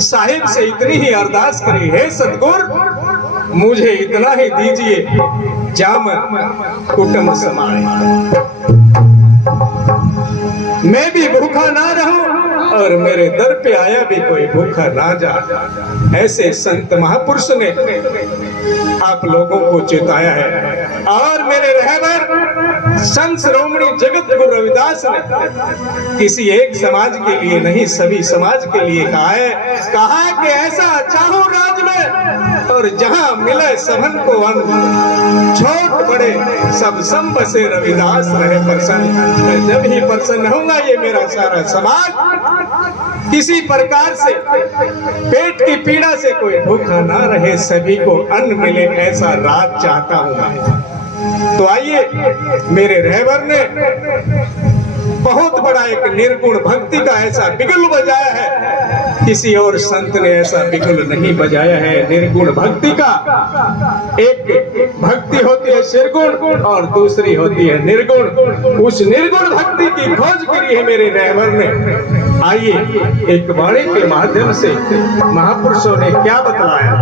साहिब से इतनी ही अरदास करी, हे सतगुर मुझे इतना ही दीजिए जाम कुटुंब समाए, मैं भी भूखा ना रहूं और मेरे दर पे आया भी कोई भूखा ना जा। ऐसे संत महापुरुष ने आप लोगों को चेताया है। और मेरे रहबर संत शिरोमणि जगत गुरु रविदास ने किसी एक समाज के लिए नहीं सभी समाज के लिए कहा कि ऐसा चाहो राज में और जहां मिले सबन को अन्न, छोट बड़े सब सम बसे रविदास रहे प्रसन्न। मैं जब ही प्रसन्न होऊंगा ये मेरा सारा समाज किसी प्रकार से पेट की पीड़ा से कोई भूखा ना रहे, सभी को अन्न मिले, ऐसा राज चाहता हूं मैं। तो आइए, मेरे रहबर ने बहुत बड़ा एक निर्गुण भक्ति का ऐसा बिगुल बजाया है, किसी और संत ने ऐसा बिगुल नहीं बजाया है। निर्गुण भक्ति का एक भक्ति होती है निर्गुण और दूसरी होती है निर्गुण। उस निर्गुण भक्ति की खोज करी है मेरे रहबर ने। आइए एक वाणी के माध्यम से महापुरुषों ने क्या बतलाया।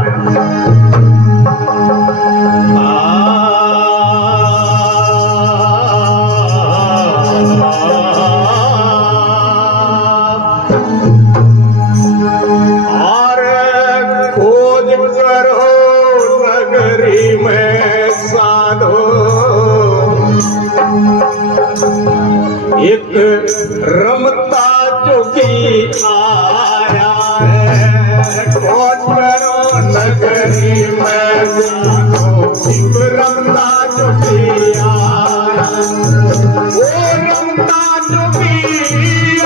एक रमता जोगी आया है, खोज करो नगरी में एक रमता जोगी आया, वो रमता जोगी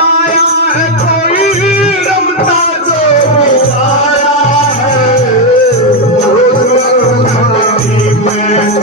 आया है, कोई रमता जोगी आया है, नगरी में रमता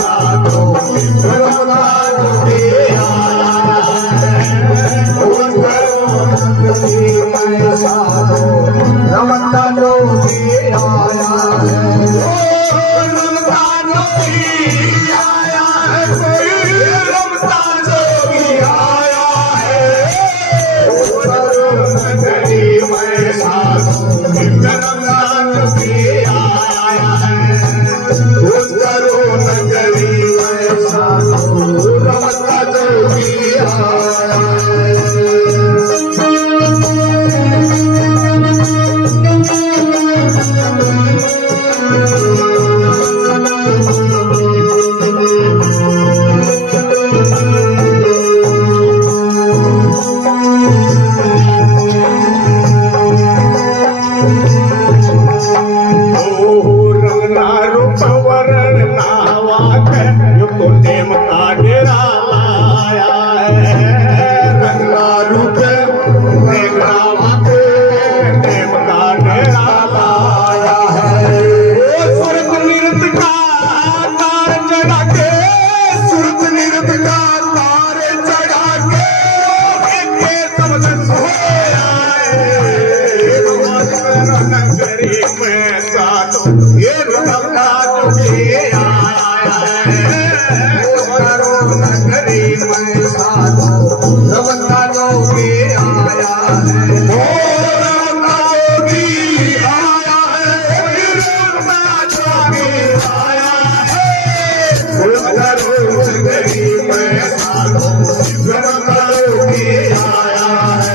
जोगी रमता जोगी आया है, कोई रमता जोगी आया है, नगरी में साधु रमता जोगी आया है,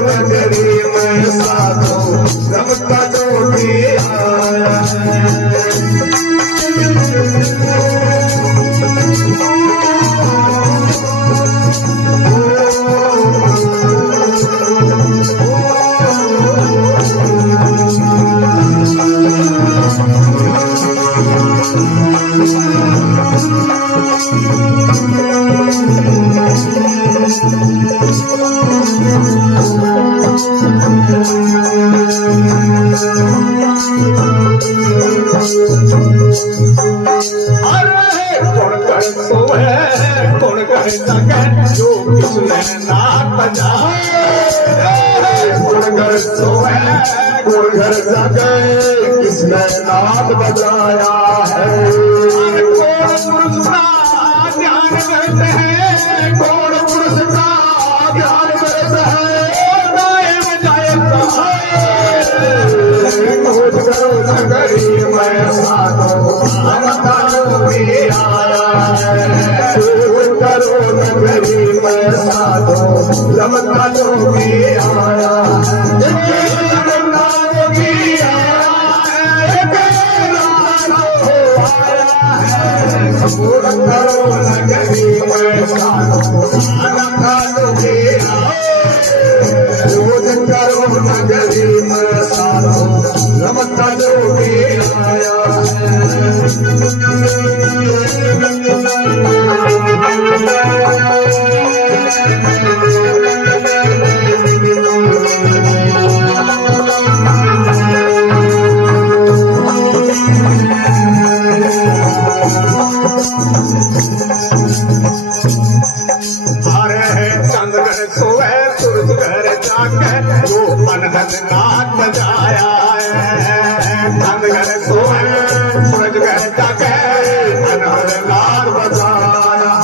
नगरी में साधु रमता जोगी आया है। किसने नाद बजाया है, पुरुष का ध्यान करते हैं, कौन पुरुष का ध्यान करता है, गाए बजाए करो नगरी में साधो रमता जोगी आया है। दूर करो नगरी में साधो रमता जोगी आया है। रमता जोगी आया है। दूर करो नगरी में साधो रमता जोगी आया है। दूर करो नगरी में साधो रमता जोगी आया चंद्र सोए सूरज घर जाके वो मनगत नाथ बजाया है। चंद्र सोए सूरज घर जाके मनगत नाथ बजाया।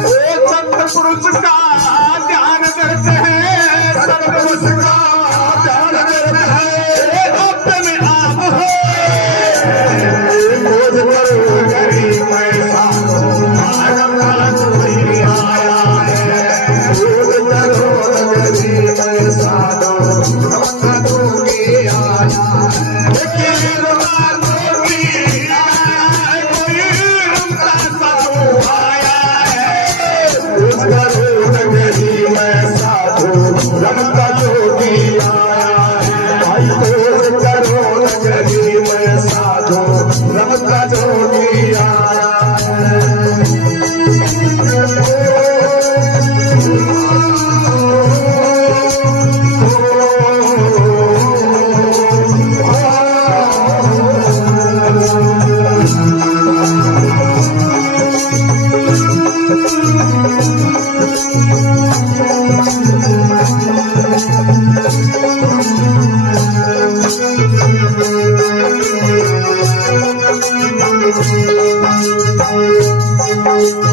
ओ संत पुरुष का ध्यान करते हैं, संत पुरुष का ध्यान करते हैं। भक्त में आप हो खोज करो गरीब में साधो रमता जोगी आया है। दूर करो नगरी में साधो रमता जोगी आया है। कोई रमता साधु आया है। दूर करो नगरी में साधो रमता जोगी आया है। भाई दूर करो नगरी में साधो रमता जोगी आया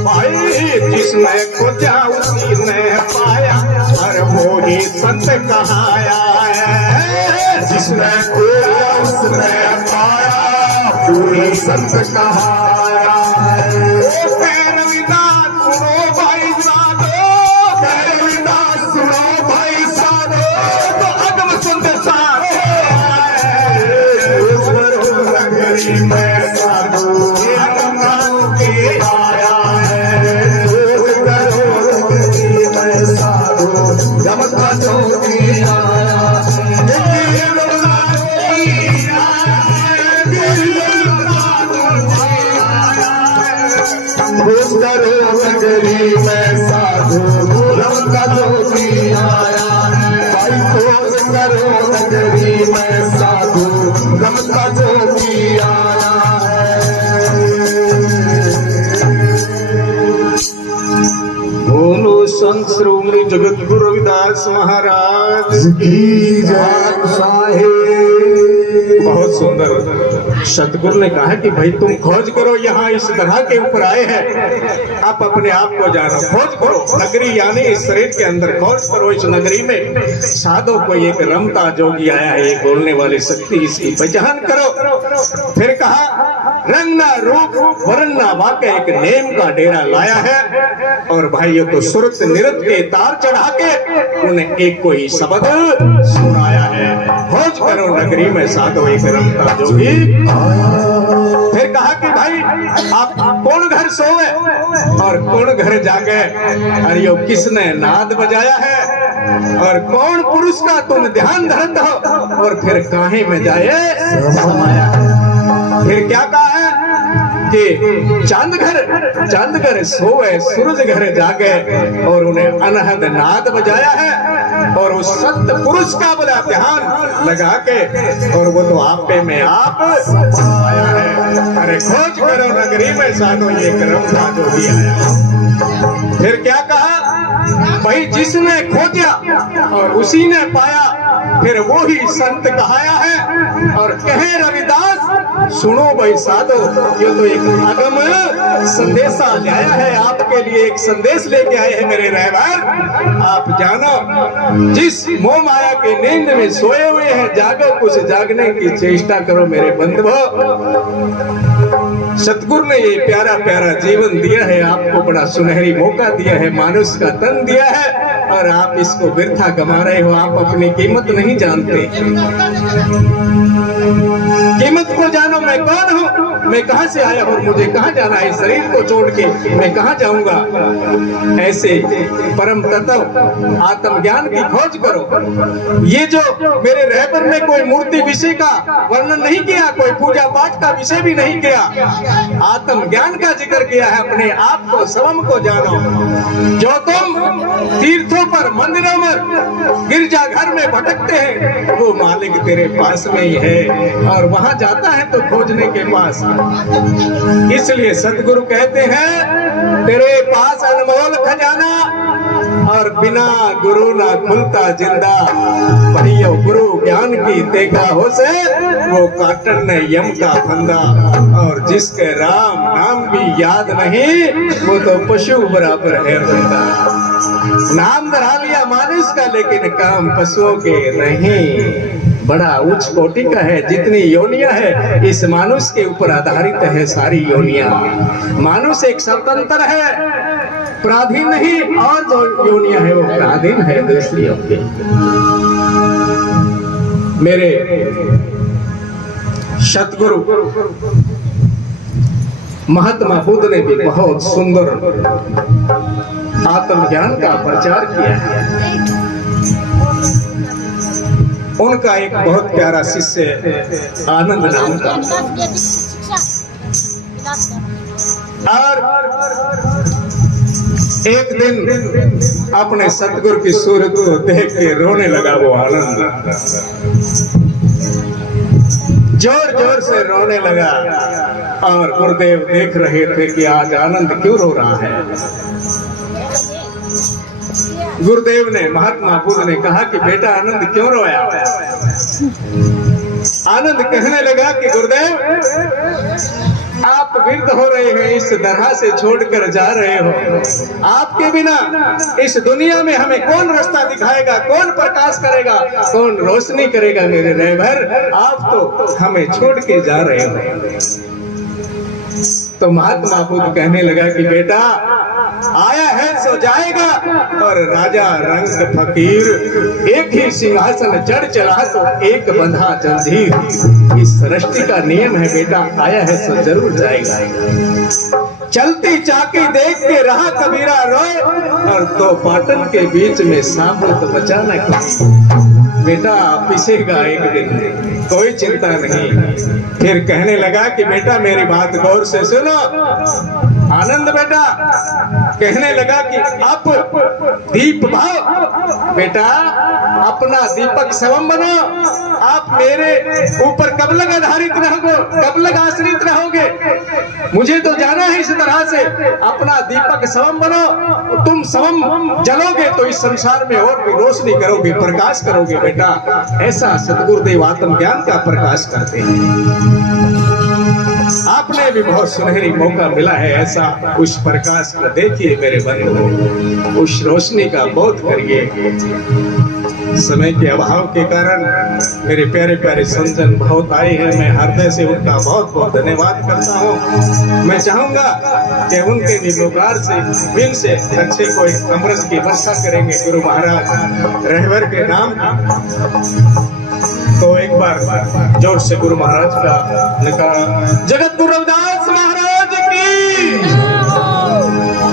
भाई जिसने खोजा उसी ने पाया, हर मोही संत कहाया है। जिसने खोजा उसने पाया, पूरी संत कहाया है। ओ रविदास सुनो भाई साधो, रविदास सुनो भाई साधो, तो अगम सुंदर साधो नगरी में साधो रमता जोगी आया है। दूर करो नगरी में साधो रमता जोगी आया है। खोज करो नगरी में साधो रमता जोगी आया है। भाई खोज करो नगरी में साधो रमता जोगी आया बोलो संत श्रोमणी जगत गुरु रविदास महाराज की जय साहेब। बहुत सुंदर सतगुरु ने कहा कि भाई तुम खोज करो, यहाँ इस तरह के ऊपर आए हैं, आप अपने आप को जानो, खोज करो नगरी यानी इस शरीर के अंदर खोज करो। इस नगरी में साधो कोई एक रमता जोगी आया है, एक बोलने वाली शक्ति, इसकी पहचान करो। फिर कहा रंग ना रूप वर्ण ना वाक्य, एक नेम का डेरा लाया है। और भाइयों को सुरत निरत के तार चढ़ा के उन्हें एक कोई शब्द सुनाया है। खोज करो नगरी में साधो एक रमता जोगी। फिर कहा कि भाई आप कौन घर सोए और कौन घर जागे, अरे यो किसने नाद बजाया है और कौन पुरुष का तुम ध्यान धरत हो और फिर काहे में जाए समाया है। फिर क्या कहा है कि चांद घर सोए सूरज घर जागे, और उन्हें अनहद नाद बजाया है और उस संत पुरुष का बड़ा ध्यान लगा के, और वो तो आपे में आप आया है। अरे खोज करो नगरी में साधो ये रमता जोगी आया। फिर क्या कहा भाई जिसने खोजा और उसी ने पाया, फिर वो ही संत कहाया है। और कहे रविदास सुनो भाई साधो, ये तो एक अगम संदेशा लाया है आपके लिए, एक संदेश लेके आए हैं मेरे रहबर। आप जानो जिस मोह माया की नींद में सोए हुए हैं, जागो, कुछ जागने की चेष्टा करो मेरे बंधुओं। सतगुरु ने ये प्यारा प्यारा जीवन दिया है आपको, बड़ा सुनहरी मौका दिया है, मानुष का तन दिया है, और आप इसको वृथा गमा रहे हो। आप अपनी कीमत नहीं जानते। कीमत को जानो, मैं कौन हूँ, मैं कहां से आया हूँ, मुझे कहां जाना है, शरीर को छोड़ के मैं कहां जाऊंगा। ऐसे परम तत्व आत्मज्ञान की खोज करो। ये जो मेरे रहबर ने कोई मूर्ति विषय का वर्णन नहीं किया, कोई पूजा पाठ का विषय भी नहीं किया, आत्मज्ञान का जिक्र किया है। अपने आप को, स्वयं को जानो। जो तुम तीर्थों पर, मंदिरों में, गिरजा घर में भटकते हैं, वो मालिक तेरे पास में ही है, और वहां जाता है तो खोजने के पास। इसलिए सतगुरु कहते हैं तेरे पास अनमोल खजाना, और बिना गुरु ना खुलता जिंदा। भैया गुरु ज्ञान की देखा हो से, वो काटन ने यम का फंदा। और जिसके राम नाम भी याद नहीं, वो तो पशु बराबर है बंदा। नाम धरा लिया मानुष का, लेकिन काम पशुओं के नहीं। बड़ा उच्च कोटि का है। जितनी योनियां है इस मानुष के ऊपर आधारित है सारी योनियां। मानुष एक स्वतंत्र है, पराधीन नहीं, और जो योनियां है वो पराधीन है दूसरियों के। मेरे सतगुरु महात्मा बुद्ध ने भी बहुत सुंदर आत्मज्ञान का प्रचार किया है। उनका एक बहुत प्यारा शिष्य आनंद नाम का, और एक दिन अपने सतगुरु की सूरत को देख के रोने लगा वो आनंद। जोर जोर से रोने लगा, और गुरुदेव देख रहे थे कि आज आनंद क्यों रो रहा है। गुरुदेव ने, महात्मा बुद्ध ने कहा कि बेटा आनंद क्यों रोया। आनंद कहने लगा कि गुरुदेव आप वृद्ध हो रहे हैं, इस तरह से छोड़कर जा रहे हो। आपके बिना इस दुनिया में हमें कौन रास्ता दिखाएगा, कौन प्रकाश करेगा, कौन रोशनी करेगा मेरे रहबर। आप तो हमें छोड़ के जा रहे हो। तो महात्मा बुद्ध कहने लगा कि बेटा आया है सो जाएगा, और राजा रंग फकीर एक ही सिंहासन चढ़ चला तो एक बंधा जंजीर। इस सृष्टि का नियम है बेटा, आया है सो जरूर जाएगा। चलती चाकी देख के रहा कबीरा रोए, और दो पाटन के बीच में साबुत बचा न कोई। बेटा पिसेगा एक दिन, कोई चिंता नहीं। फिर कहने लगा कि बेटा मेरी बात गौर से सुनो। आनंद बेटा कहने लगा कि आप दीप भाव, बेटा अपना दीपक स्वयं बनो। आप मेरे ऊपर कब लग आधारित रहोगे, कब लग आश्रित रहोगे। मुझे तो जाना है इस तरह से। अपना दीपक स्वयं बनो, तुम स्वयं जलोगे तो इस संसार में और भी रोशनी करोगे, प्रकाश करोगे बेटा। ऐसा सतगुरुदेव आत्मज्ञान का प्रकाश करते हैं। आपने भी बहुत सुनहरी मौका मिला है ऐसा, उस प्रकाश को देखिए मेरे बंधु, उस रोशनी का बोध करिए। समय के अभाव के कारण मेरे प्यारे प्यारे संजन बहुत आए हैं, मैं हृदय से उनका बहुत बहुत धन्यवाद करता हूँ। मैं चाहूंगा कि उनके भी लोकार से बिन से अच्छे कोई अमृत की वर्षा करेंगे गुरु महाराज रहबर के नाम। तो एक बार जोर से गुरु महाराज का निकाल जगत गुरु